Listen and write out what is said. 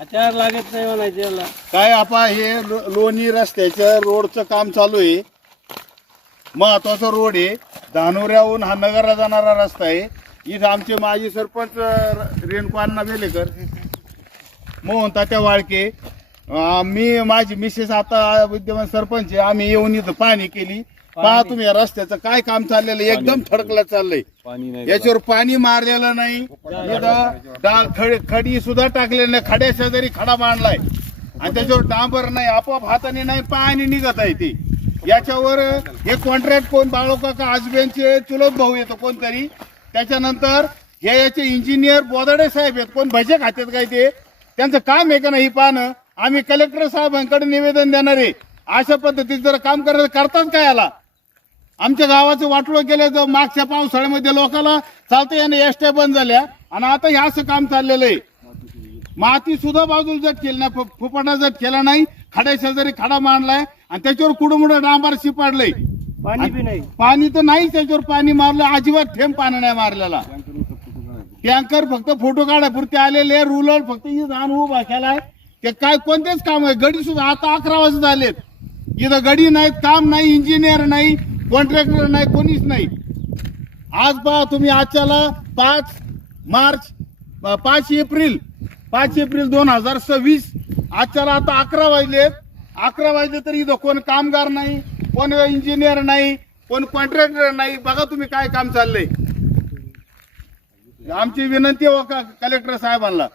हत्यार लागत नाही म्हणायचे याला. काय आपा हे लोणी रस्त्याचं रोडचं काम चालू आहे. महत्वाचा रोड आहे. धानोऱ्याहून हा नगरला जाणारा रस्ता आहे. इथं आमचे माजी सरपंच रेणुकांना बेलेकर, मोहन तात्या वाळके, मी माझी मिसेस आता विद्यमान सरपंच आहे. आम्ही येऊन इथं पाहणी केली. पहा तुम्ही या रस्त्याचं काय काम चाललेलं आहे. एकदम थडकलं चाललंय. याच्यावर पाणी मारलेलं नाही. इथं खडी सुद्धा टाकलेलं नाही. खड्या शेजारी खडा बांधलाय आणि त्याच्यावर डांबर नाही. आपोआप हाताने नाही पाणी निघत आहे ते. याच्यावर हे कॉन्ट्रॅक्ट कोण बाळोकाका आजबेंचे चुलत भाऊ येतो कोणतरी. त्याच्यानंतर हे याचे इंजिनियर बोदाडे साहेब आहेत. कोण भजे खात्यात काय ते त्यांचं काम आहे का नाही पाहणं. आम्ही कलेक्टर साहेबांकडे निवेदन देणार आहे. अशा पद्धतीत जर काम करतात काय याला. आमच्या गावाचं वाटोळं केलं. जो मागच्या पावसाळ्यामध्ये लोकांना चालतं याने एसट्या बंद झाल्या आणि आता हे असं काम चाललेलं आहे. माती सुद्धा बाजूला जट केली नाही. फुपाटा जट केला नाही. खड्या शेजारी खडा मांडलाय आणि त्याच्यावर कुडमुडं डांबर शिपाडलंय. पाणी बी नाही. पाणी तर नाही. त्याच्यावर पाणी मारलं अजिबात थेंब पाणी नाही मारलेला. टँकर फक्त फोटो काढापुरते आलेले. रुलर फक्त इथं उभा केलाय. ते काय कोणतेच काम आहे. गडी सुद्धा आता 11 वाजता झालेत. इथं गडी नाहीत, काम नाही, इंजिनियर नाही, कॉन्ट्रॅक्टर नाही, कोणीच नाही. आज पहा तुम्ही आजच्याला 5 एप्रिल 2026. आजच्याला आता 11 वाजलेत. 11 वाजले तरी इथं कोण कामगार नाही, कोण इंजिनियर नाही, कोण कॉन्ट्रॅक्टर नाही. बघा तुम्ही काय काम चाललंय. आमची विनंती हो का कलेक्टर साहेबांना.